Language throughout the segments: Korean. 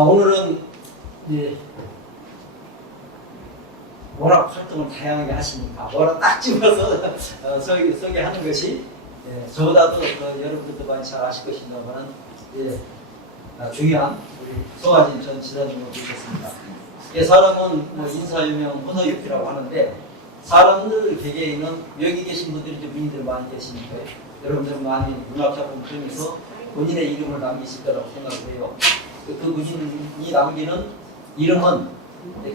오늘은 이제 워낙 활동을 다양하게 하시니까 뭐라 딱 집어서 소개하는 것이 저보다도 여러분들도 많이 잘 아실 것입니다만 중요한 우리 송하진 전 지사님을 모셨습니다. 사람은 인사유명 호사유피라고 하는데 사람들 개개인은 여기 계신 분들이 문의들 많이 계시니까 여러분들 많이 문학작품 통해서 본인의 이름을 남기실 거라고 생각해요. 그 본인이 남기는 이름은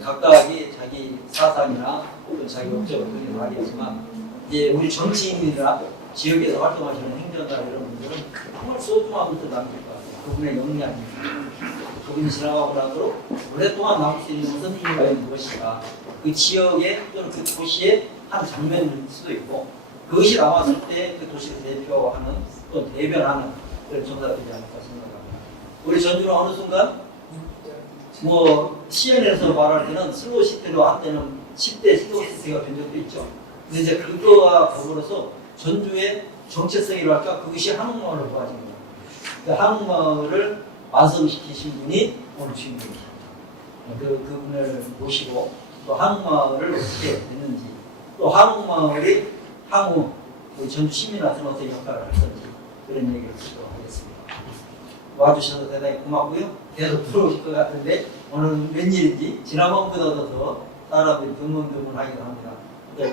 각각이 자기 사상이나 혹은 자기 업적을 통해서 하겠지만 이제 우리 정치인이나 지역에서 활동하시는 행정가 여러분들은 정말 소중한 것도 남길 것 같아요. 그분의 역량이 그분이 지나가고 나도록 오랫동안 남을 수 있는 것은 과연 무엇인가, 그 지역에 또는 그 도시의 한 장면일 수도 있고 그것이 남았을 때 그 도시를 대표하는 또 대변하는 그런 정사가 되지 않을까 생각합니다. 우리 전주는 어느 순간 시연에서 말할 때는 슬로우 시대로 한때는 10대 슬로우 시대가 된 적도 있죠. 근데 이제 그거와 더불어서 전주의 정체성이랄까 그것이 한옥마을로 보아진 거예요. 그 한옥마을을 완성시키신 분이 오늘 주인공입니다. 그분을 모시고 또 한옥마을을 어떻게 됐는지 또 한옥마을이 향후 우리 전주 시민한테 어떤 역할을 할 건지 그런 얘기를 듣도록 하겠습니다. 와주셔서 대단히 고맙고요. 계속 들어오실 것 같은데 오늘 웬일인지 지난번보다도 더 사람들이 드문드문하기도 합니다.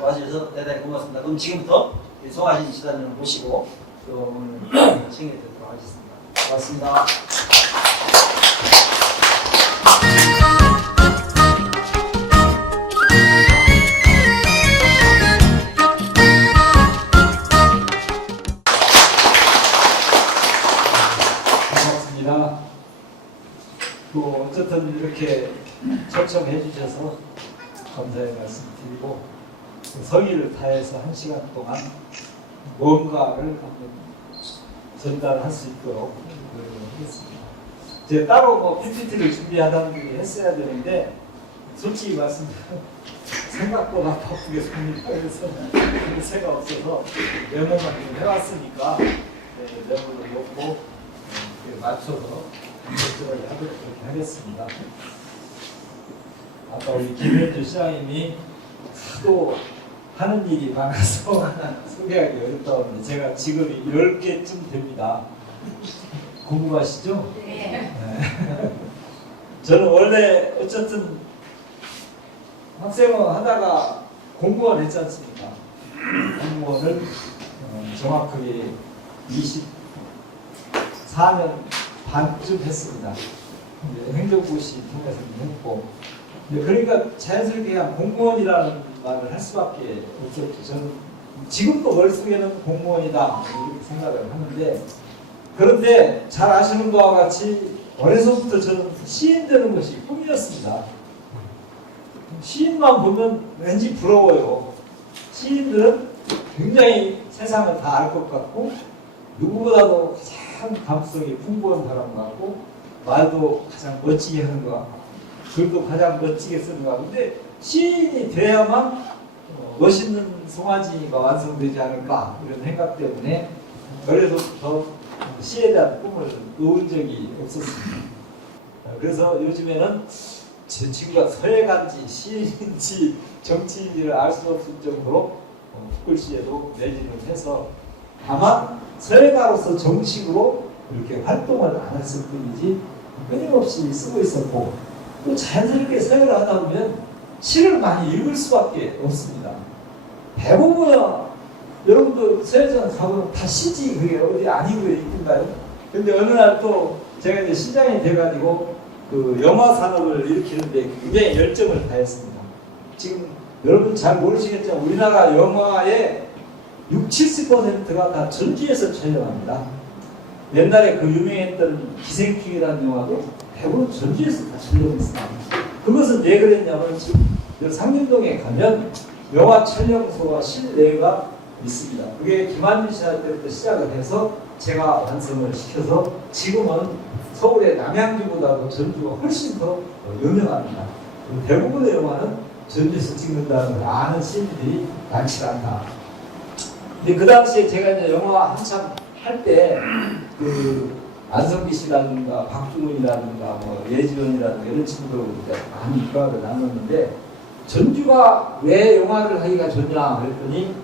와주셔서 대단히 고맙습니다. 그럼 지금부터 송하진 지사님을 모시고 오늘 청해드리도록 하겠습니다. 고맙습니다. 어쨌든 이렇게 초청해 주셔서 감사의 말씀 드리고 성의를 다해서 1시간 동안 뭔가를 한번 전달할 수 있도록 하겠습니다. 제가 따로 PPT를 준비하다는 분이 했어야 되는데 솔직히 말씀드리면 생각보다 바쁘게 준비해서 새가 없어서 메모만 좀 해왔으니까 메모를 놓고 맞춰서 적절하게 하도록 그렇게 하겠습니다. 아까 우리 김현주 시장님이 하도 하는 일이 많아서 소개하기 어렵다고 하는데 제가 직업이 10개쯤 됩니다. 궁금하시죠? 네. 저는 원래 어쨌든 학생을 하다가 공무원 했지 않습니까? 공무원을 정확하게 24년 반쯤 했습니다. 행정고시 통해서 했고, 그러니까 자연스럽게 그냥 공무원이라는 말을 할 수밖에 없었죠. 저는 지금도 머릿속에는 공무원이다 이렇게 생각을 하는데, 그런데 잘 아시는 바와 같이 어려서부터 저는 시인 되는 것이 꿈이었습니다. 시인만 보면 왠지 부러워요. 시인들은 굉장히 세상을 다 알 것 같고 누구보다도 가장 감성이 풍부한 사람 같고 말도 가장 멋지게 하는 것 같고 글도 가장 멋지게 쓰는 것 같고 근데 시인이 돼야만 멋있는 송하진이가 완성되지 않을까 이런 생각 때문에 어려서부터 시에 대한 꿈을 놓은 적이 없었습니다. 그래서 요즘에는 제 친구가 서예가인지 시인인지 정치인지를 알 수 없을 정도로 국글시에도 매진을 해서 다만 서예가로서 정식으로 이렇게 활동을 안 했을 뿐이지 끊임없이 쓰고 있었고 또 자연스럽게 서예를 하다 보면 시를 많이 읽을 수밖에 없습니다. 대부분 여러분도 서예전 가보면 다 시지 그게 어디 아니고 있던가요? 근데 어느 날 또 제가 이제 시장이 돼가지고 그 영화 산업을 일으키는데 굉장히 열정을 다했습니다. 지금 여러분 잘 모르시겠지만 우리나라 영화의 60~70%가 다 전주에서 촬영합니다. 옛날에 그 유명했던 기생충이라는 영화도 대부분 전주에서 다 촬영했습니다. 그것은 왜 그랬냐면 지금 상림동에 가면 영화 촬영소와 실내가 있습니다. 그게 김한준 시장 때부터 시작을 해서 제가 완성을 시켜서 지금은 서울의 남양주보다도 전주가 훨씬 더 유명합니다. 대부분의 영화는 전주에서 찍는다는 걸 아는 시민들이 많지 않다. 근데 그 당시에 제가 이제 영화 한참 할 때 그 안성기 씨라든가 박중훈이라든가 뭐 예지원이라든가 이런 친구들 많이 입각을 나눴는데 전주가 왜 영화를 하기가 좋냐 그랬더니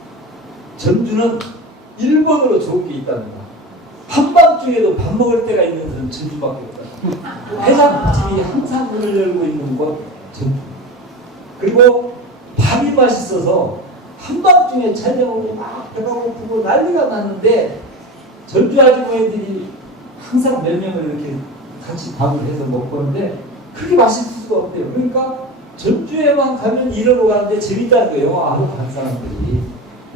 전주는 일본으로 좋은 게 있다는 거야. 한밤중에도 밥 먹을 때가 있는 데는 전주밖에 없다. 해장집이 항상 문을 열고 있는 곳 전주. 그리고 밥이 맛있어서 한밤중에 촬영을 막 배가 고프고 난리가 났는데 전주 아주머니들이 항상 몇 명을 이렇게 같이 밥을 해서 먹었는데 그렇게 맛있을 수가 없대요. 그러니까 전주에만 가면 이러러 가는데 재밌다는 거예요. 영화하고 간 사람들이.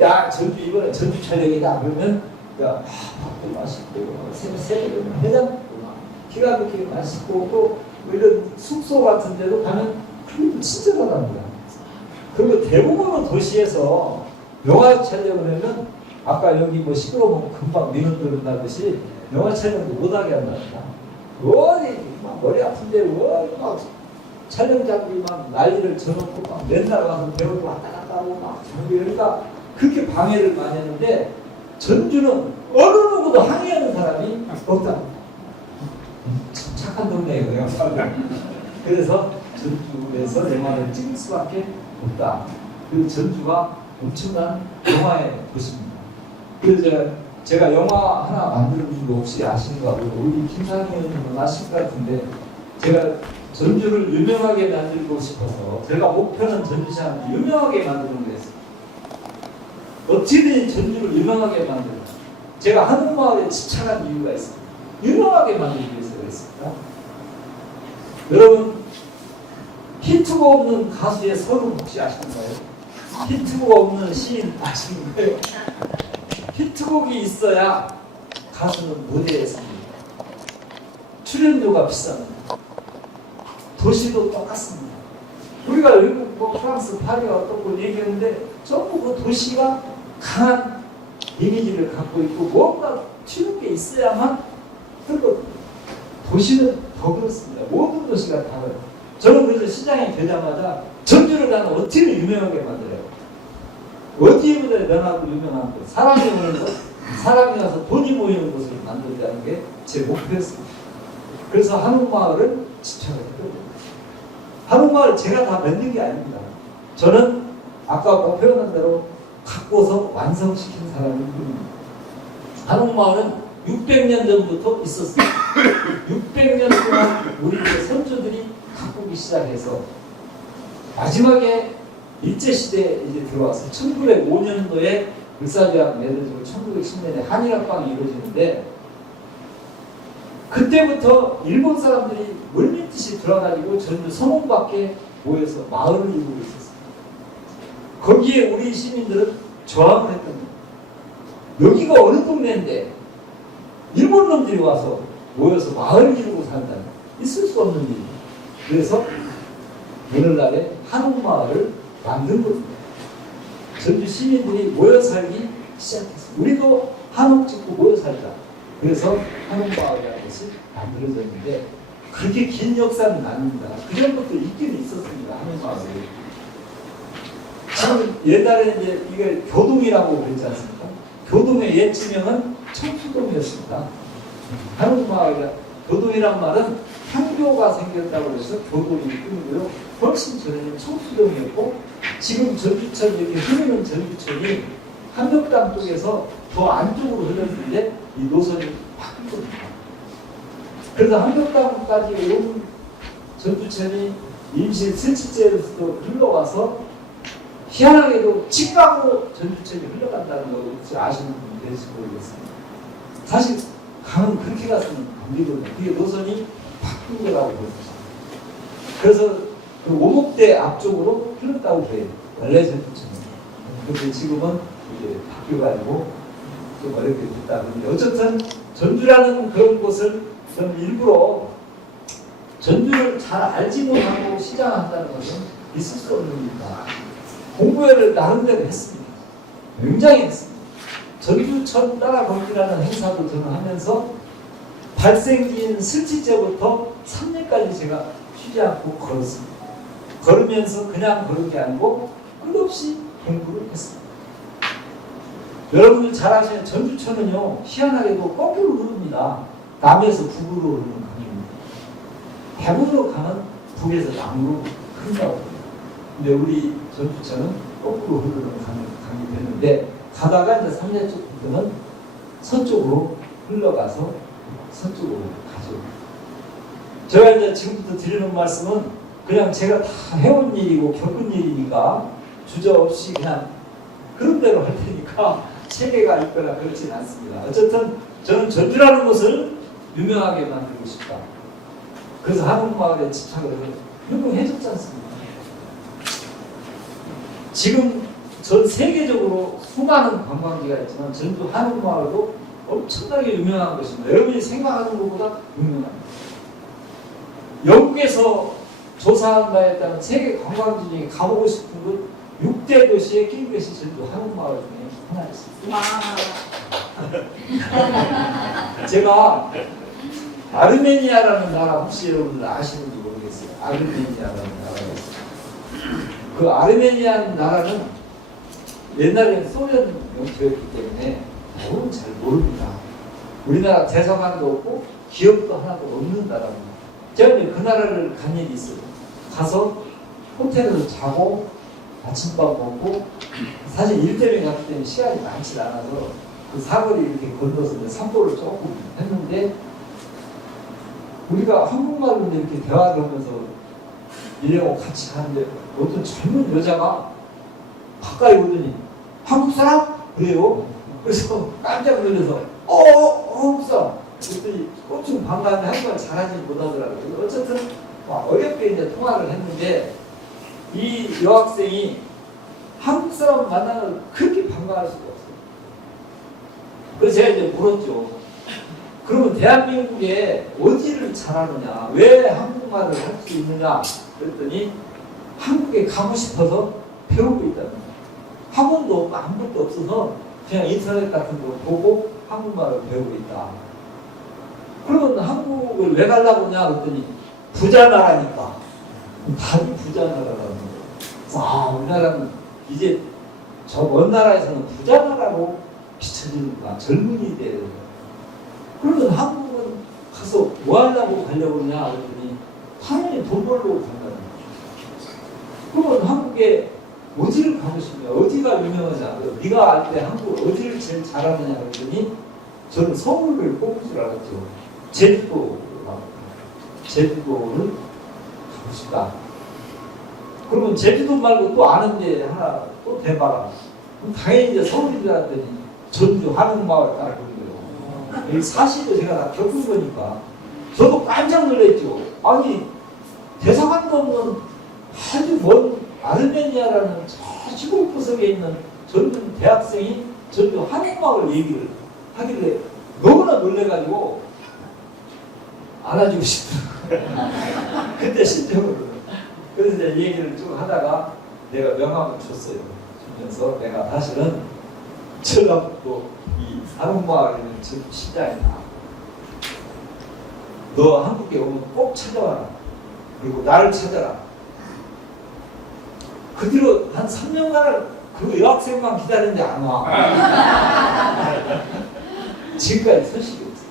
야, 전주 이번에 전주 촬영이다. 그러면 야, 밥도 맛있고 새벽에 해장도 기가 막히게 맛있고 또 이런 숙소 같은 데도 가면 그래도 친절하다는 거야. 그리고 대부분은 도시에서 영화 촬영을 하면 아까 여기 뭐 시끄러우면 금방 민원 들은다듯이 영화 촬영도 못하게 한다니까. 어디 막 머리 아픈데 어디 막 촬영 장비 막 난리를 쳐놓고 막 맨날 와서 배우도 왔다 갔다 하고 막 장비 그러니까 그렇게 방해를 많이 했는데 전주는 어느 누구도 항의하는 사람이 없다. 참 착한 동네예요. 그래서 전주에서 영화를 찍을 수밖에 없다. 그 전주가 엄청난 영화의 도시입니다. 그래서 제가 영화 하나 만드는 줄도 혹시 아시는가 하고 우리 김상현 의원님은 아실 것 같은데 제가 전주를 유명하게 만들고 싶어서 제가 목표는 전주시장을 유명하게 만드는 거였어요. 어떻게든 전주를 유명하게 만들어. 제가 한옥마을에 집착한 이유가 있습니다. 유명하게 만들기 위해서 그랬습니다. 여러분 히트곡 없는 가수의 서름 혹시 아시는가요? 히트곡 없는 시인 아시는 거예요? 히트곡이 있어야 가수는 무대에 섭니다. 출연료가 비쌉니다. 도시도 똑같습니다. 우리가 외국 뭐 프랑스 파리가 어떻고 얘기했는데 전부 그 도시가 강한 이미지를 갖고 있고 뭔가 튀는 게 있어야만 그리고 도시는 더 그렇습니다. 모든 도시가 다 그래요. 저는 그래서 시장에 되자마자 전주를 나는 어떻게 유명하게 만들어요? 어디에보다 면하고 유명한 곳, 사람이 오는 곳, 사람이 와서 돈이 모이는 곳을 만들자는 게 제 목표였습니다. 그래서 한옥마을을 집착을 했거든요. 한옥마을 제가 다 만든 게 아닙니다. 저는 아까 뭐 표현한 대로 갖고서 완성시킨 사람일 뿐입니다. 한옥마을은 600년 전부터 있었어요. 600년 동안 우리 선조들이 가꾸기 시작해서 마지막에 일제시대에 이제 들어와서 1905년도에 을사조약 맺어지고 1910년에 한일합방이 이루어지는데 그때부터 일본 사람들이 물밀듯이 들어가지고 전주 서문 밖에 모여서 마을을 이루고 있었어요. 거기에 우리 시민들은 저항을 했던 거예요. 여기가 어느 동네인데 일본 놈들이 와서 모여서 마을을 이루고 산다는 있을 수 없는 일이에요. 그래서 오늘날에 한옥마을을 만든 겁니다. 전주 시민들이 모여 살기 시작했어요. 우리도 한옥 짓고 모여 살자. 그래서 한옥마을이라는 것이 만들어졌는데 그렇게 긴 역사는 아닙니다. 그 전부터 있긴 있었습니다. 한옥마을이. 지금 옛날에 이제 이게 교동이라고 그랬지 않습니까? 교동의 옛 지명은 청수동이었습니다. 한옥마을 교동이란 말은 향교가 생겼다고 해서 교동이 끊이고요. 훨씬 전에는 청수동이었고 지금 전주천 이렇게 흐르는 전주천이 한덕담 쪽에서 더 안쪽으로 흘렀는데 이 노선이 바뀌거든요. 그래서 한덕담까지 온 전주천이 임시 설치제로서도 흘러와서 희한하게도 직강으로 전주천이 흘러간다는 거 혹시 아시는 분이 될지 모르겠습니다. 사실 강은 그렇게 가서는 안 되거든요. 그게 노선이 바뀐 거라고 보여집니다. 그래서 그 오목대 앞쪽으로 흘렀다고 그래요. 원래 전주천은. 그런데 지금은 이제 바뀌어가지고 좀 어렵게 됐다. 그런데 어쨌든 전주라는 그런 곳을 저는 일부러 전주를 잘 알지 못하고 시장한다는 것은 있을 수 없는 일이다. 공부를 나름대로 했습니다. 굉장히 했습니다. 전주천 따라 걷기라는 행사도 저는 하면서 발생기인 설치제부터 3년까지 제가 쉬지 않고 걸었습니다. 걸으면서 그냥 걸은 게 아니고 끝없이 공부를 했습니다. 여러분들 잘 아시는 전주천은요 희한하게도 거꾸로 흐릅니다. 남에서 북으로 흐르는 강입니다. 대구로 가는 북에서 남으로 흐른다고 합니다. 근데 우리 전주천은 거꾸로 흐르는 강이 되는데 가다가 이제 삼례쪽부터는 서쪽으로 흘러가서 서쪽으로 가죠. 제가 이제 지금부터 드리는 말씀은 그냥 제가 다 해온 일이고 겪은 일이니까 주저없이 그냥 그런 대로 할 테니까 체계가 있거나 그렇진 않습니다. 어쨌든 저는 전주라는 것을 유명하게 만들고 싶다. 그래서 한옥마을에 집착을 해서 유명해졌지 않습니까? 지금 전 세계적으로 수많은 관광지가 있지만 전주 한옥마을도 엄청나게 유명한 것입니다. 여러분이 생각하는 것보다 유명합니다. 영국에서 조사한 바에 따른 세계 관광지 중에 가보고 싶은 곳 6대 도시에 낀 것이 전주 한옥마을 중에 하나였습니다. 제가 아르메니아라는 나라 혹시 여러분들 아시는지 모르겠어요. 아르메니아라는 나라가 있어요. 그 아르메니아 나라는 옛날에는 소련 영토였기 때문에 저는 잘 모릅니다. 우리나라 대사관도 없고 기업도 하나도 없는 나라입니다. 제가 이제 그 나라를 간 일이 있어요. 가서 호텔에서 자고 아침밥 먹고 사실 일 때문에 갔기 때문에 시간이 많지 않아서 그 사거리 이렇게 건너서 이제 산보를 조금 했는데 우리가 한국말로 이렇게 대화를 하면서 일하고 같이 가는데 어떤 젊은 여자가 가까이 오더니 한국 사람? 그래요. 그래서 깜짝 놀라서 한국 사람. 그랬더니 엄청 반가운데 한국말 잘하지 못하더라고요. 어쨌든 어렵게 이제 통화를 했는데 이 여학생이 한국 사람 만나면 그렇게 반가워할 수가 없어요. 그래서 제가 이제 물었죠. 그러면 대한민국에 어디를 잘하느냐? 왜 한국말을 할 수 있느냐? 그랬더니 한국에 가고 싶어서 배우고 있다는 거예요. 학원도 없고 아무것도 없어서 그냥 인터넷 같은 거 보고 한국말을 배우고 있다. 그러면 한국을 왜 가려고 하냐? 그랬더니 부자 나라니까. 다들 부자 나라라는 거예요. 우리나라는 이제 저 먼 나라에서는 부자 나라로 비춰지니까 젊은이 때 그러면 한국은 가서 뭐 하려고 가려고 하냐? 그랬더니 당연히 돈 벌러 간다는 거죠. 그러면 한국에 어디를 가고 싶냐? 어디가 유명하냐? 네가 알 때 한국 어디를 제일 잘하느냐? 그랬더니 저는 서울을 뽑을 줄 알았죠. 제주도를 가고 싶다. 그러면 제주도 말고 또 아는 데 하나 또 대봐라. 그럼 당연히 이제 서울인 줄 알았더니 전주 한옥마을 따라 그런 거예요. 사실도 제가 다 겪은 거니까 저도 깜짝 놀랐죠. 아니 대사관도 없는 아주 먼 아르메니아라는 저 시골 구석에 있는 젊은 대학생이 전주 한옥마을 얘기를 하길래 너무나 놀래가지고 안아주고 싶더라고요. 그때 심정으로. 그래서 이제 얘기를 쭉 하다가 내가 명함을 줬어요. 주면서 내가 사실은 전라북도 이 한옥마을에 있는 시장이다. 너 한국에 오면 꼭 찾아와라. 그리고 나를 찾아라. 그 뒤로 한 3년간을 그 여학생만 기다리는데 안 와. 지금까지 소식이 없어요.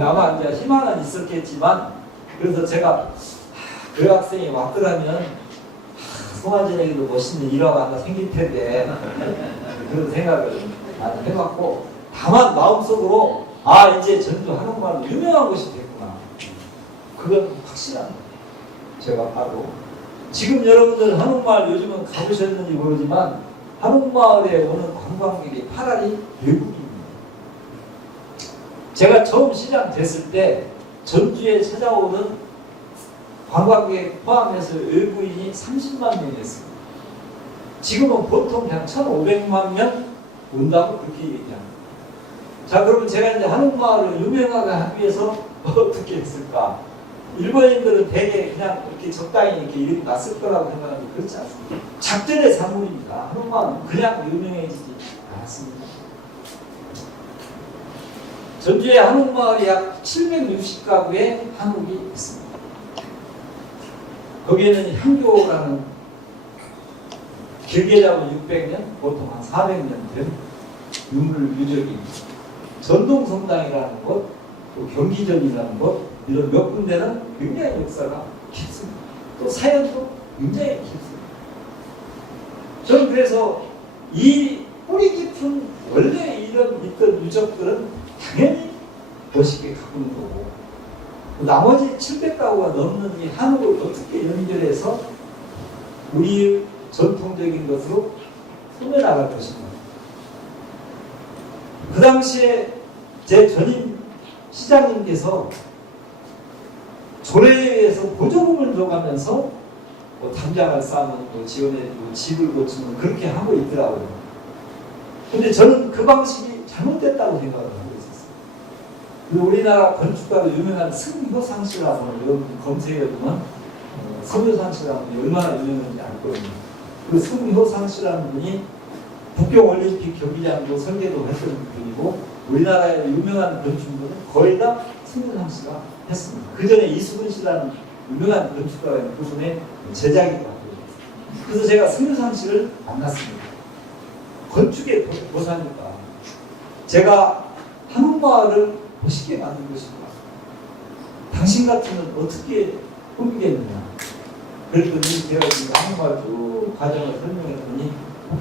아마 이제 희망은 있었겠지만 그래서 제가 그 학생이 왔더라면 송환전에게도 멋있는 일화가 하나 생길 텐데 그런 생각을 많이 해봤고 다만 마음속으로 이제 전주 한옥마을은 유명한 곳이 됐구나. 그건 확실한 거예요. 제가 바로 지금 여러분들 한옥마을 요즘은 가보셨는지 모르지만 한옥마을에 오는 관광객이 8알이 외국인입니다. 제가 처음 시장 됐을 때 전주에 찾아오는 관광객 포함해서 외국인이 30만 명이었습니다. 지금은 보통 그냥 1,500만 명 온다고 그렇게 얘기합니다. 자, 그러면 제가 이제 한옥마을을 유명하게 하기 위해서 어떻게 했을까? 일본인들은 대개 그냥 이렇게 적당히 이렇게 이름이 났을 거라고 생각하는데 그렇지 않습니다. 작전의 산물입니다. 한옥마을은 그냥 유명해지지 않았습니다. 전주에 한옥마을이 약 760가구의 한옥이 있습니다. 거기에는 향교라는 길게 잡으면 600년, 보통 한 400년 된 유물 유적인 전동성당이라는 곳, 또 경기전이라는 것, 이런 몇 군데는 굉장히 역사가 깊습니다. 또 사연도 굉장히 깊습니다. 저는 그래서 이 뿌리 깊은 원래 이런 있던 유적들은 당연히 멋있게 가꾸는 거고, 나머지 700가구가 넘는 이 한옥을 어떻게 연결해서 우리 전통적인 것으로 소멸나갈 것인가. 그 당시에 제 전임 시장님께서 조례에 의해서 보조금을 줘가면서 뭐 담장을 쌓으면 뭐 지원해주고 집을 고치면 그렇게 하고 있더라고요. 근데 저는 그 방식이 잘못됐다고 생각을 하고 있었어요. 그리고 우리나라 건축가로 유명한 승효상 씨라고 여러분 검색해보면 승효상 씨라는 분이 얼마나 유명한지 알 거예요. 그 승효상 씨라는 분이 북경올림픽 경기장도 설계도 했던 분이고 우리나라의 유명한 건축물은 거의 다 승효상 씨가 했습니다. 그 전에 이수근 씨라는 유명한 건축가가 있는 그분의 제작이기도 하고요. 그래서 제가 승효상 씨를 만났습니다. 건축의 보사니까 제가 한옥마을을 멋있게 만든 것인가? 당신 같으면 어떻게 꾸미겠느냐? 그랬더니 제가 지금 한옥마을 쭉 과정을 설명했더니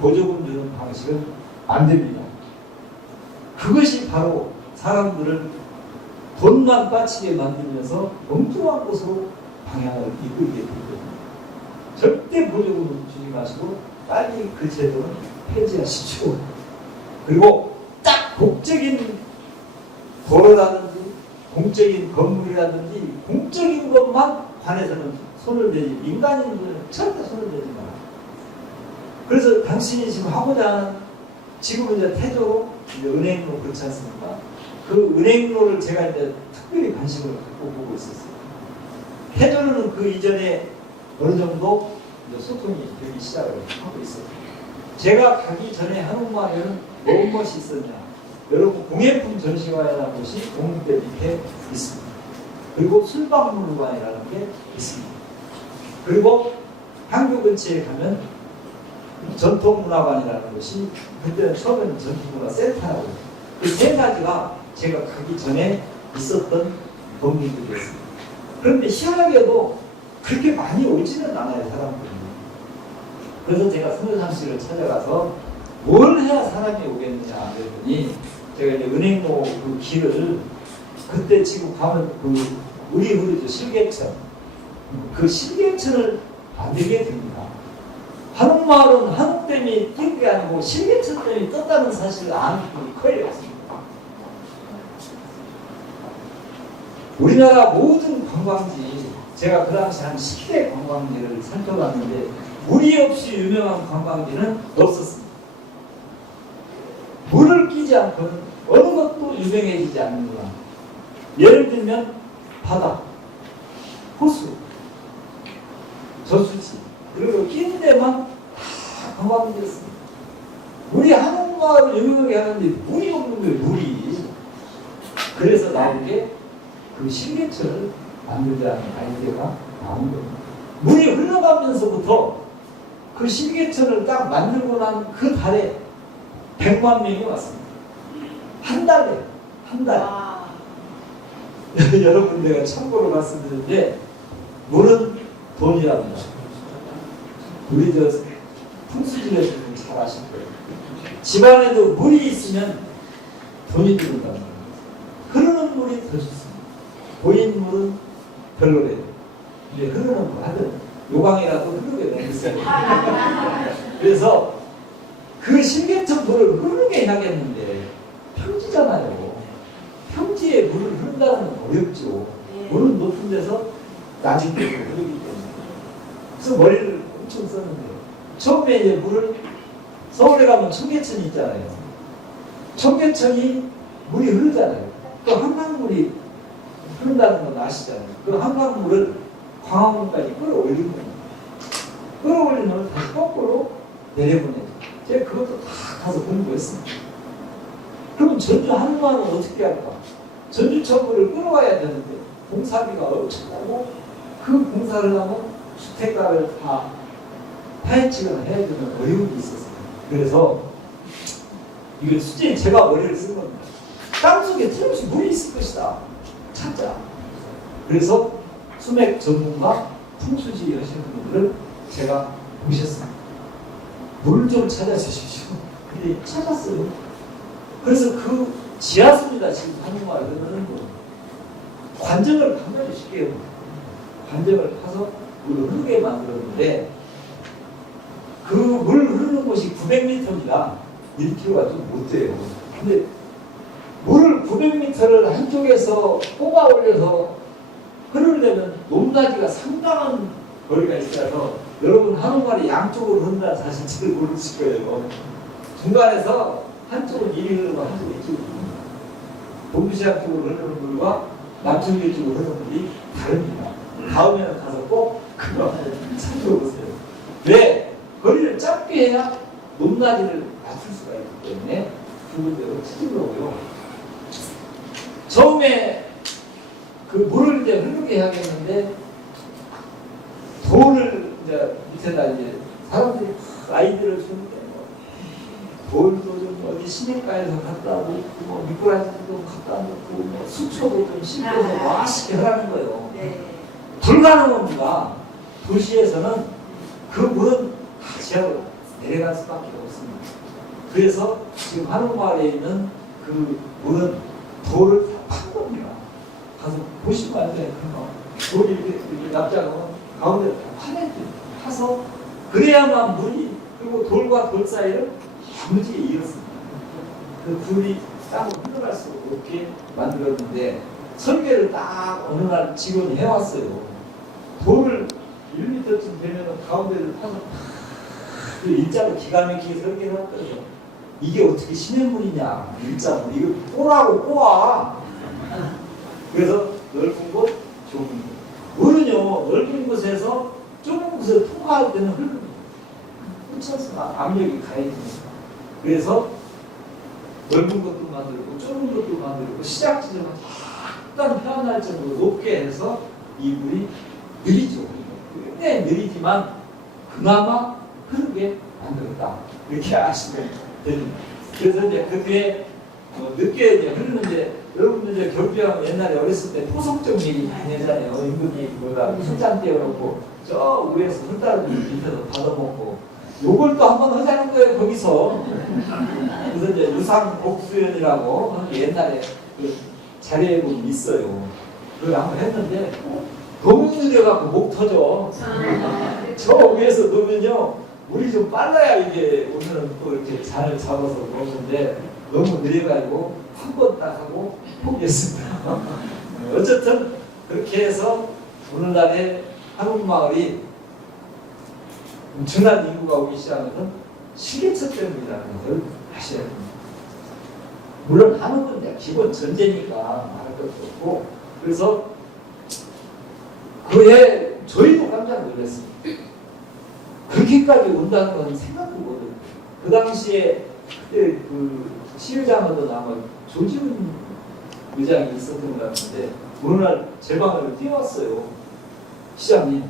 보조금 주는 방식은 안 됩니다. 그것이 바로 사람들을 돈만 빠치게 만들면서 엉뚱한 곳으로 방향을 이끌게 되거든요. 절대 보조금을 주지 마시고 빨리 그 제도는 폐지하십시오. 그리고 딱 공적인 도로라든지 공적인 건물이라든지 공적인 것만 관해서는 손을 대지, 민간인들은 절대 손을 대지 마라. 그래서 당신이 지금 하고자 하는, 지금 이제 태조로 이제 은행로 그렇지 않습니까? 그 은행로를 제가 이제 특별히 관심을 갖고 보고 있었어요. 태조로는 그 이전에 어느 정도 이제 소통이 되기 시작을 하고 있었어요. 제가 가기 전에 한옥마을에는 뭔 것이 있었냐? 여러분, 공예품 전시관이라는 곳이 공대 밑에 있습니다. 그리고 술박물관이라는 게 있습니다. 그리고 향교 근처에 가면 전통문화관이라는 곳이, 그때는 처음에는 전통문화센터라고, 그 세 가지가 제가 가기 전에 있었던 건물들이었습니다. 그런데 희한하게도 그렇게 많이 오지는 않아요, 사람들이. 그래서 제가 승효상 씨를 찾아가서 뭘 해야 사람이 오겠느냐 그랬더니, 제가 이제 은행로 그 길을, 그때 지금 가면 그 우리 흐르죠, 실개천. 그 실개천을 만들게 됩니다. 한옥마을은 한옥댐이 뛴 게 아니고 실개천댐이 떴다는 사실을 아는 분이 거의 없습니다. 우리나라 모든 관광지, 제가 그 당시 한 10대 관광지를 살펴봤는데 물이 없이 유명한 관광지는 없었습니다. 물을 끼지 않고는 어느 것도 유명해지지 않는구나. 예를 들면 바다, 호수, 저수지, 그리고 낀 데만 다 관광지였습니다. 우리 한옥마을을 유명하게 하는데 물이 없는 거예요, 물이. 그래서 나온 게 그 실개천을 만들자는 아이디어가 나온 겁니다. 물이 흘러가면서부터 그 실개천을 딱 만들고 난 그 달에 100만 명이 왔습니다. 한 달에, 한 달. 여러분, 내가 참고로 말씀드리는데, 물은 돈이랍니다. 우리 저 풍수지에서 잘 아실 거예요. 집안에도 물이 있으면 돈이 들어온단 말이에요. 흐르는 물이 더 좋습니다. 보이는 물은 별로래요. 이제 흐르는 물 하든 요강이라도 흐르게 내주세요. 그래서 그 실개천 물을 흐르게 해야겠는데 평지잖아요. 평지에 물을 흐른다는 건 어렵죠. 물은 높은 데서 낮은 데로 흐르기 때문에. 그래서 머리를 엄청 썼는데요. 처음에 이제 물을, 서울에 가면 청계천이 있잖아요. 청계천이 물이 흐르잖아요. 또 한강물이 흐른다는 건 아시잖아요. 그 한강물을 광화문까지 끌어올리는 겁니다. 끌어올리면 다시 거꾸로 내려보내죠. 제가 그것도 다 가서 공부했습니다. 그럼 전주 한옥마을은 어떻게 할까? 전주천물을 끌어와야 되는데 공사비가 엄청나고, 그 공사를 하면 주택가를 다 파헤치거나 해야 되는 어려움이 있었어요. 그래서 이거 수제히 제가 머리를 쓴 겁니다. 땅속에 틀림없이 물이 있을 것이다. 찾자. 그래서 수맥 전문가, 풍수지 하시는 분들을 제가 모셨습니다. 물 좀 찾아주십시오. 근데 찾았어요. 그래서 그 지하수입니다. 지금 한국말에 그러는 거. 관정을 가만히 쉽게 해요. 관정을 파서 물을 흐르게 만들었는데 그 물 흐르는 곳이 900m입니다. 1km가 좀 못 돼요. 근데 물을 900m를 한쪽에서 뽑아 올려서 흐르려면 높낮이가 상당한 거리가 있어서 여러분 한옥마을이 양쪽으로 흐른다는 사실 잘 모르실 거예요. 중간에서 한쪽은 이리 흐르고 한쪽은 이쪽으로 흐릅니다. 동부시장 쪽으로 흐르는 물과 남쪽일 쪽으로 흐르는 물이 다릅니다. 다음에는 가서 꼭 그거 살펴보세요. 왜? 거리를 짧게 해야 높낮이를 맞출 수가 있기 때문에 그분들을 찾으려고요. 처음에 그 물을 이제 흐르게 해야겠는데 돌을 이제 밑에다 이제 사람들이 아이디어를 주는데 돌도 좀 어디 시내가에서 갖다 놓고 뭐 미꾸라지도 갖다 놓고 뭐 수초도 좀 심어서 맛있게 하라는 거예요. 네. 불가능합니다. 도시에서는 그 물은 다 지하로 내려갈 수밖에 없습니다. 그래서 지금 한옥마을에 있는 그 물은 돌을 다 판 겁니다. 가서 보시면 안 돼요. 돌이 이렇게 납작하면 가운데 다 파서 그래야만 물이 그리고 돌과 돌 사이를 야무지게 이었습니다. 그 불이 딱 흘러갈 수 없게 만들었는데 설계를 딱 어느 날 직원이 해왔어요. 돌을 1m쯤 되면 가운데를 파서 그 일자로 기가 막히게 설계를 했거든요. 이게 어떻게 시냇물이냐 일자로 이거 꼬라고 꼬아. 그래서 넓은 곳, 좁은 곳. 물은요 넓은 곳에서 좁은 곳에 통과할 때는 흐릅니다. 훔쳐서 압력이 가해집니다. 그래서 넓은 것도 만들고 좁은 것도 만들고 시작 지점을 약간 편안할 정도로 높게 해서 이 물이 느리죠. 꽤 느리지만 그나마 흐르게 만들었다. 이렇게 아시면 됩니다. 그래서 이제 그게 늦게 이제 흐르는데 여러분들 이제 경비하면 옛날에 어렸을 때 토속적 얘기 많이 하잖아요. 임금이 뭐다 술잔 떼어놓고 저 위에서 흙다리 밑에서 받아먹고 요걸 또 한번 하자는 거예요 거기서. 그래서 이제 유상복수연이라고 하는 게 옛날에 그 자리에 보면 있어요. 그걸 한번 했는데 너무 느려갖고 목 터져. 저 위에서 놓으면요 물이 좀 빨라야 이게 오늘은 또 이렇게 잔을 잡아서 먹는데 너무 느려가지고 한 번 딱 하고 포기했습니다. 어쨌든 그렇게 해서 오늘날의 한옥마을이 엄청난 인구가 오기 시작하는 시계처 때문이라는 것을 아셔야 됩니다. 물론 한옥은 기본 전제니까 말할 것도 없고 그래서 그해 저희도 깜짝 놀랐습니다. 그렇게까지 온다는 건 생각도 못했어요. 그 당시에 그때 그 시의장하던 아마 조지훈 의장이 있었던 것 같은데 어느 날 제 방으로 뛰어왔어요. 시장님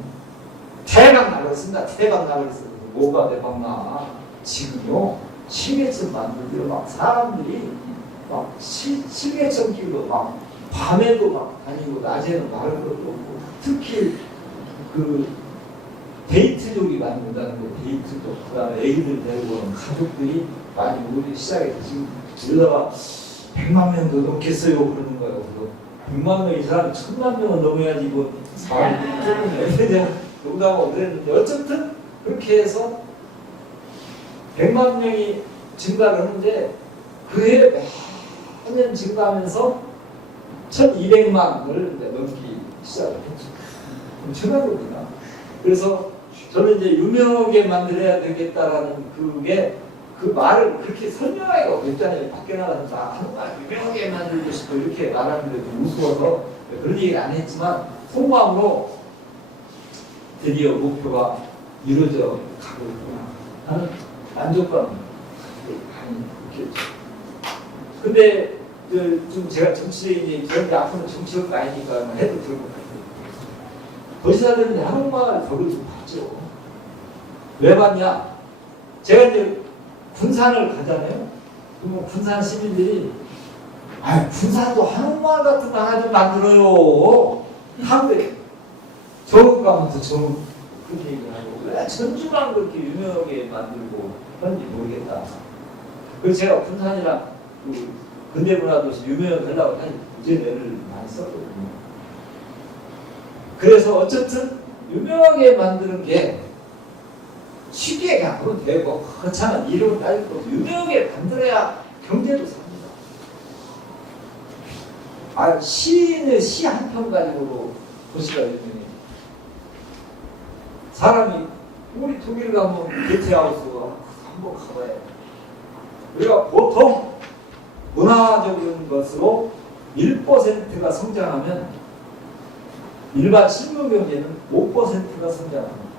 대박 나겠습니다. 대박 나겠습니다. 뭐가 대박 나? 지금요 시계천 만들기로 막 사람들이 막 시계천 끼고 막 밤에도 막 다니고 낮에는 말할 것도 없고 특히 그 데이트족이 많이 온다는 거 데이트족 그다음에 애기들 데리고 오는 가족들이 많이 오기 시작해서 지금 이러다가 100만 명도 넘겠어요 그러는 거예요. 그래서 100만 명이 사람 1000만 명은 넘어야지 이거 사람이 조금 농담하고 그랬는데 어쨌든 그렇게 해서 100만 명이 증가를 하는데 그해 매년 증가하면서 1200만을 넘기 시작을 했죠. 엄청난 겁니다. 그래서 저는 이제 유명하게 만들어야 되겠다라는 그게 그 말을 그렇게 설명하기가 어렵잖아요. 밖에 나가서 한국말 유명하게 만들고 싶어 이렇게 말하는데 좀 우스워서 그런 얘기를 안 했지만 속마음으로 드디어 목표가 이루어져 가고 있구나 하는 만족감이 많이 느꼈죠. 근데 좀 제가 정치인이 저런데 앞으로 정치가 아니니까 해도 될 것 같아요. 도시사들은 한옥마을 덕을 좀 봤죠. 왜 봤냐? 제가 이제 군산을 가잖아요. 그러면 군산 시민들이 아, 군산도 한옥마을 같은 거 하나 좀 만들어요. 한국에 저국 가면 또 저국 그렇게 얘기하고 왜 전주만 그렇게 유명하게 만들고 그런지 모르겠다. 그래서 제가 군산이랑 그 근대문화도시 유명하려고 사실 구제내를 많이 썼거든요. 그래서 어쨌든 유명하게 만드는 게 쉽게 그냥 그런 되고 거창한 이름을 따질 거 없이 유명하게 만들어야 경제도 삽니다. 아, 시인의 시 한 편 가지고도 도시가 유명해요. 사람이 우리 독일 가면 게테하우스 한번 가봐야 돼. 우리가 보통 문화적인 것으로 1%가 성장하면 일반 실무 경제는 5%가 성장합니다.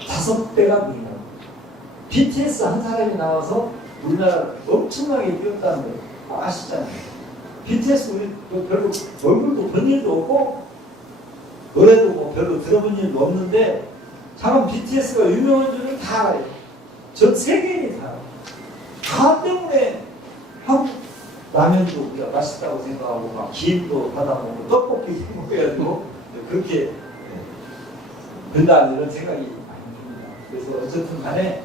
5배가 늘어납니다. BTS 한 사람이 나와서 우리나라 엄청나게 뛰었다는 거 아시잖아요. BTS 우리 별로 얼굴도 본 일도 없고 노래도 뭐 별로 들어본 일도 없는데 참 BTS가 유명한 줄은 다 알아요. 전 세계인이 다 알아요. 다 때문에 한국 라면도 우리가 맛있다고 생각하고 막 김도 받아먹고 떡볶이 먹어가지고 그렇게 된다는 이런 생각이 많이 듭니다. 그래서 어쨌든 간에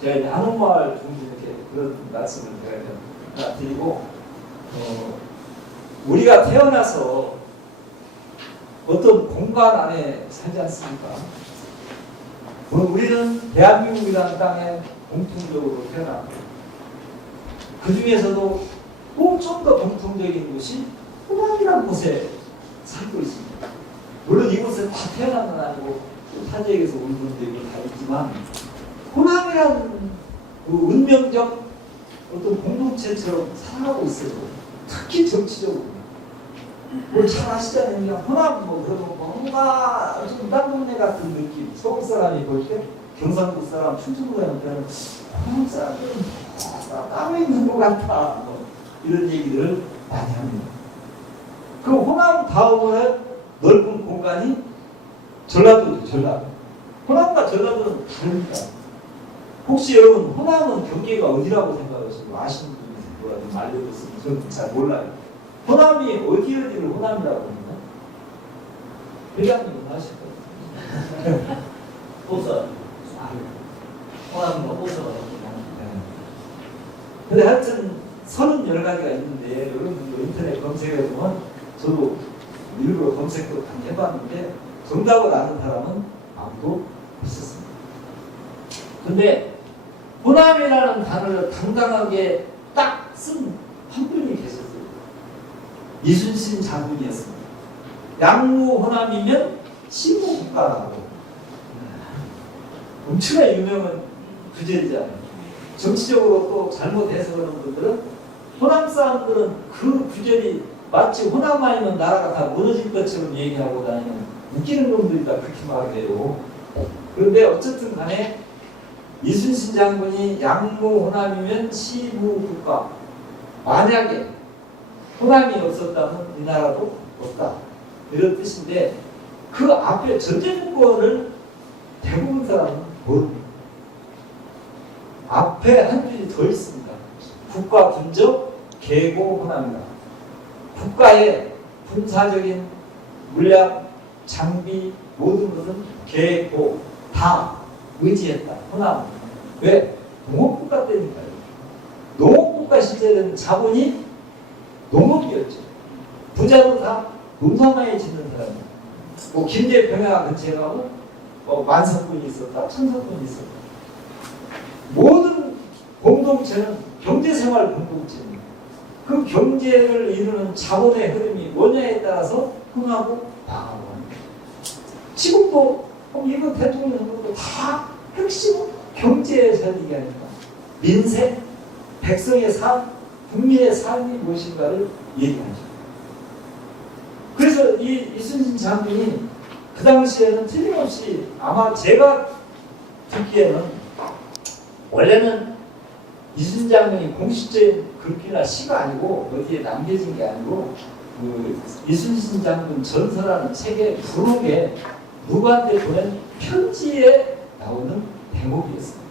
제가 이제 한옥마을 주민들에게 그런 말씀을 제가 드리고 우리가 태어나서 어떤 공간 안에 살지 않습니까? 우리는 대한민국이라는 땅에 공통적으로 태어나고 그 중에서도 꼭 좀 더 공통적인 곳이 호남이라는 곳에 살고 있습니다. 물론 이곳에 다 태어난 건 아니고 타지에게서 온 분들이 다 있지만 호남이라는 그 운명적 어떤 공동체처럼 살아가고 있어요. 특히 정치적으로. 뭘 잘 아시잖아요. 호남 뭐 그러면 뭔가 좀 딴 동네 같은 느낌. 서울 사람이 볼 때 경상도 사람, 충청도 사람들은 호남 사람들은 따로 있는 것 같아. 뭐 이런 얘기들을 많이 합니다. 그 호남 다음에 넓은 공간이 전라도죠. 전라도. 호남과 전라도는 다릅니다. 혹시 여러분 호남은 경계가 어디라고 생각하시고 아시는 분이 좀 알려줬으면 저는 잘 몰라요. 호남이 어디를 호남이라고 합니까? 회장님은 아실 거예요. 보석. 호남과 보석을 근데 하여튼 30가지가 있는데 여러분도 인터넷 검색해보면 저도 일부러 검색도 많이 해봤는데 정답을 아는 사람은 아무도 없었습니다. 근데 호남이라는 단어를 당당하게 딱 쓴 한 분이 계셨어요. 이순신 장군이었습니다. 양무 호남이면 시무국가라고 엄청나게 유명한 구절이잖아요. 정치적으로 또 잘못 해석하는 분들은 호남 사람들은 그 구절이 마치 호남 아니면 나라가 다 무너질 것처럼 얘기하고 다니는 웃기는 놈들이다 그렇게 말해요. 그런데 어쨌든 간에 이순신 장군이 양무 호남이면 시무국가 만약에 호남이 없었다면 이 나라도 없다 이런 뜻인데 그 앞에 전제조건을 대부분 사람은 모릅니다. 앞에 한 줄이 더 있습니다. 국가 분적 계고 호남이다. 국가의 군사적인 물량, 장비 모든 것은 계고 다 의지했다. 호남. 왜? 농업국가 때니까요. 농업국가 시절에는 자본이 농업이었죠. 부자도 다 농사만이 짓는 사람이에요. 뭐 김제평야 근처에 가고 만성군이 있었다, 천성군이 있었다. 모든 공동체는 경제생활 공동체입니다. 그 경제를 이루는 자본의 흐름이 뭐냐에 따라서 흥하고 망하고 합니다. 지금도 이거 대통령 선거도 다 핵심은 경제에 살리기 아닙니까? 민생, 백성의 삶, 국민의 삶이 무엇인가를 얘기하죠. 그래서 이 이순신 장군이 그 당시에는 틀림없이 아마 제가 듣기에는 원래는 이순신 장군이 공식적인 글귀나 시가 아니고 어디에 남겨진 게 아니고 그 이순신 장군 전서라는 책의 부록에 누구한테 보낸 편지에 나오는 대목이었습니다.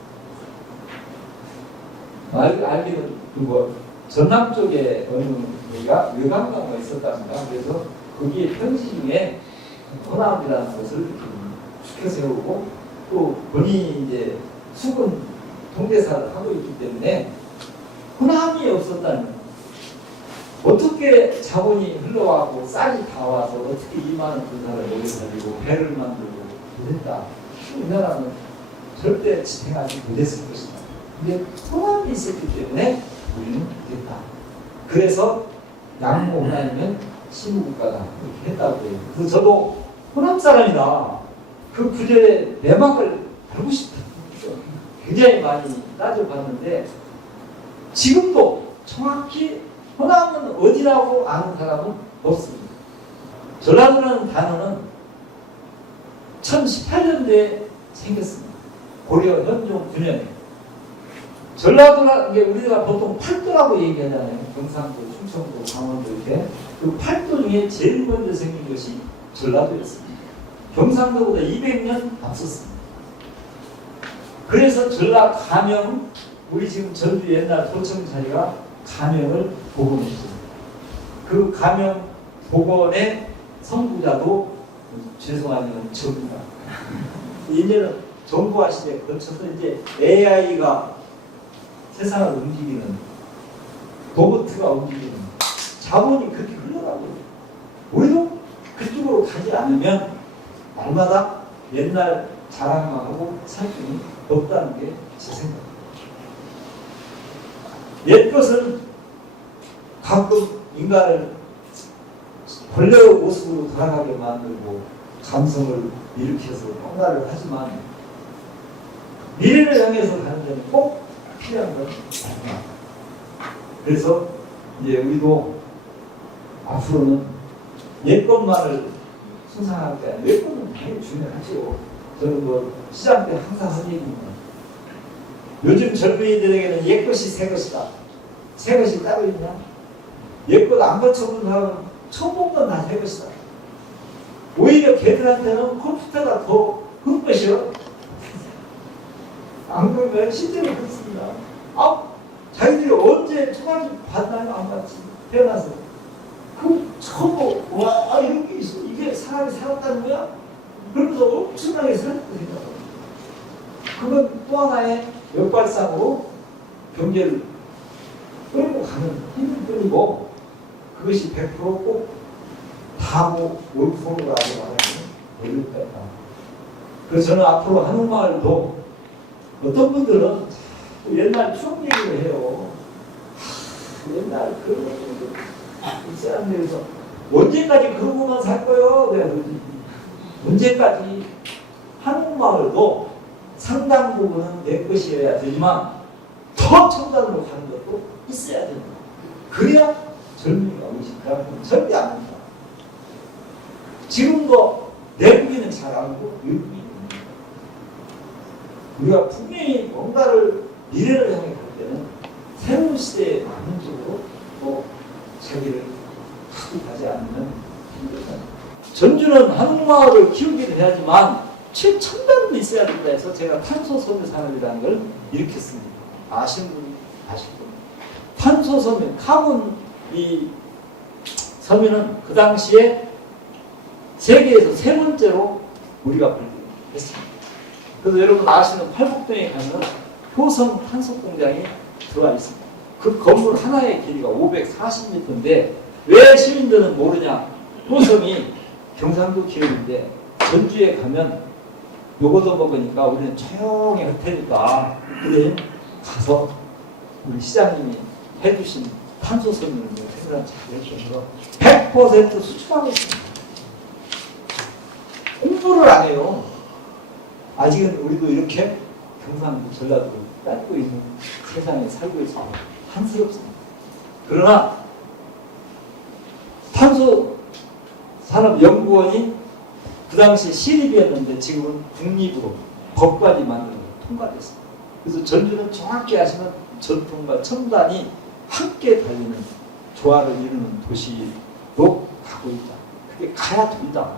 알기는 그거 전남 쪽에 어느 데가 외관가가 있었답니다. 그래서 거기에 편지 중에 호남이라는 것을 시켜 세우고 또 본인이 이제 수군 통대사를 하고 있기 때문에 호남이 없었다는 어떻게 자본이 흘러와고 쌀이 다 와서 어떻게 2만원 군사를 오래 살리고 배를 만들고 그랬다. 우리나라는 절대 지탱하지 못했을 것이다. 근데 호남이 있었기 때문에 우리는 됐다. 그래서 양모 호남이면 시무국가다 이렇게 했다고 해요. 그래서 저도 호남 사람이다. 그 구절의 내막을 알고 싶다. 굉장히 많이 따져봤는데 지금도 정확히 호남은 어디라고 아는 사람은 없습니다. 전라도라는 단어는 1018년도에 생겼습니다. 고려 현종 9년에. 전라도라는 게 우리가 보통 팔도라고 얘기하잖아요. 경상도, 충청도, 강원도 이렇게. 그 팔도 중에 제일 먼저 생긴 것이 전라도였습니다. 경상도보다 200년 앞섰습니다. 그래서 전라 가명, 우리 지금 전주 옛날 도청 자리가 가명을 복원했습니다. 그 가명 복원의 선구자도 죄송하지만 저입니다. 이제는 정보화 시대에 거쳐서 이제 AI가 세상을 움직이는 로봇가 움직이는 자본이 그렇게 흘러가고 우리도 그쪽으로 가지 않으면 날마다 옛날 자랑만 하고 살 수는 없다는 게 제 생각입니다. 옛것은 가끔 인간을 본래의 모습으로 돌아가게 만들고 감성을 일으켜서 뭔가를 하지만 미래를 향해서 가는 데는 꼭 필요한 건 아닙니다. 그래서 이제 우리도 앞으로는 옛것만을 숭상할 때 옛것은 당연히 중요하죠. 저는 뭐 시장 때 항상 하는 얘기입니다. 요즘 젊은이들에게는 옛것이 새것이다. 새것이 따로 있냐? 옛것 안 거쳐본 사람은 처음 본 건 다 새것이다. 오히려 걔들한테는 컴퓨터가 더 흠것이요. 안 그러면 실제로 그렇습니다. 자기들이 언제 초등학교 봤나요? 안 봤지. 태어나서. 그 처음 보고 와 이런 게 있어. 이게 사람이 살았다는 거야? 그러면서 엄청나게 살았다고 생각합니다. 그건 또 하나의 역발상으로 경제를 끌고 가는 힘일 뿐이고 그것이 100%꼭 다고 올프로라고 말하면 어려울 것 같다. 그래서 저는 앞으로 한옥마을도 어떤 분들은 옛날 추억 얘기를 해요. 옛날 그런 얘기도 이 사람들에서 언제까지 그러고만 살 거요? 내가 그러지. 언제까지 한옥마을도 상당 부분은 내 것이어야 되지만 더 첨단으로 가는 것도 있어야 된다. 그래야 젊은이가 의식하는 절대 안 합니다. 지금도 내국인은 잘 알고 외국인은 우리가 분명히 뭔가를 미래를 향해 갈 때는 새로운 시대에 맞는 쪽으로 또 자기를 하고 가지 않으면 힘들다. 전주는 한옥마을을 키우기는 해야지만 최첨단은 있어야 된다 해서 제가 탄소섬유 산업이라는 걸 일으켰습니다. 아시는 분이 아실 겁니다. 탄소섬유, 카본 이 섬유는 그 당시에 세계에서 세 번째로 우리가 발견했습니다. 그래서 여러분 아시는 팔북동에 가면 효성 탄소 공장이 들어와 있습니다. 그 건물 하나의 길이가 540m인데 왜 시민들은 모르냐? 효성이 경상도 기업인데 전주에 가면 요거도 먹으니까 우리는 조용히 할 테니까 그래 가서 우리 시장님이 해주신 탄소섬유를 생산 잘 해주셔서 100% 수출하고 있습니다. 공부를 안 해요. 아직은 우리도 이렇게 경상도 전라도를 닦고 있는 세상에 살고 있어서 한스럽습니다. 그러나 탄소산업연구원이 그 당시 시립이었는데 지금은 국립으로 법까지 만들어 통과됐습니다. 그래서 전주는 정확히 아시면 전통과 첨단이 함께 달리는 조화를 이루는 도시로 가고 있다. 그게 가야 된다.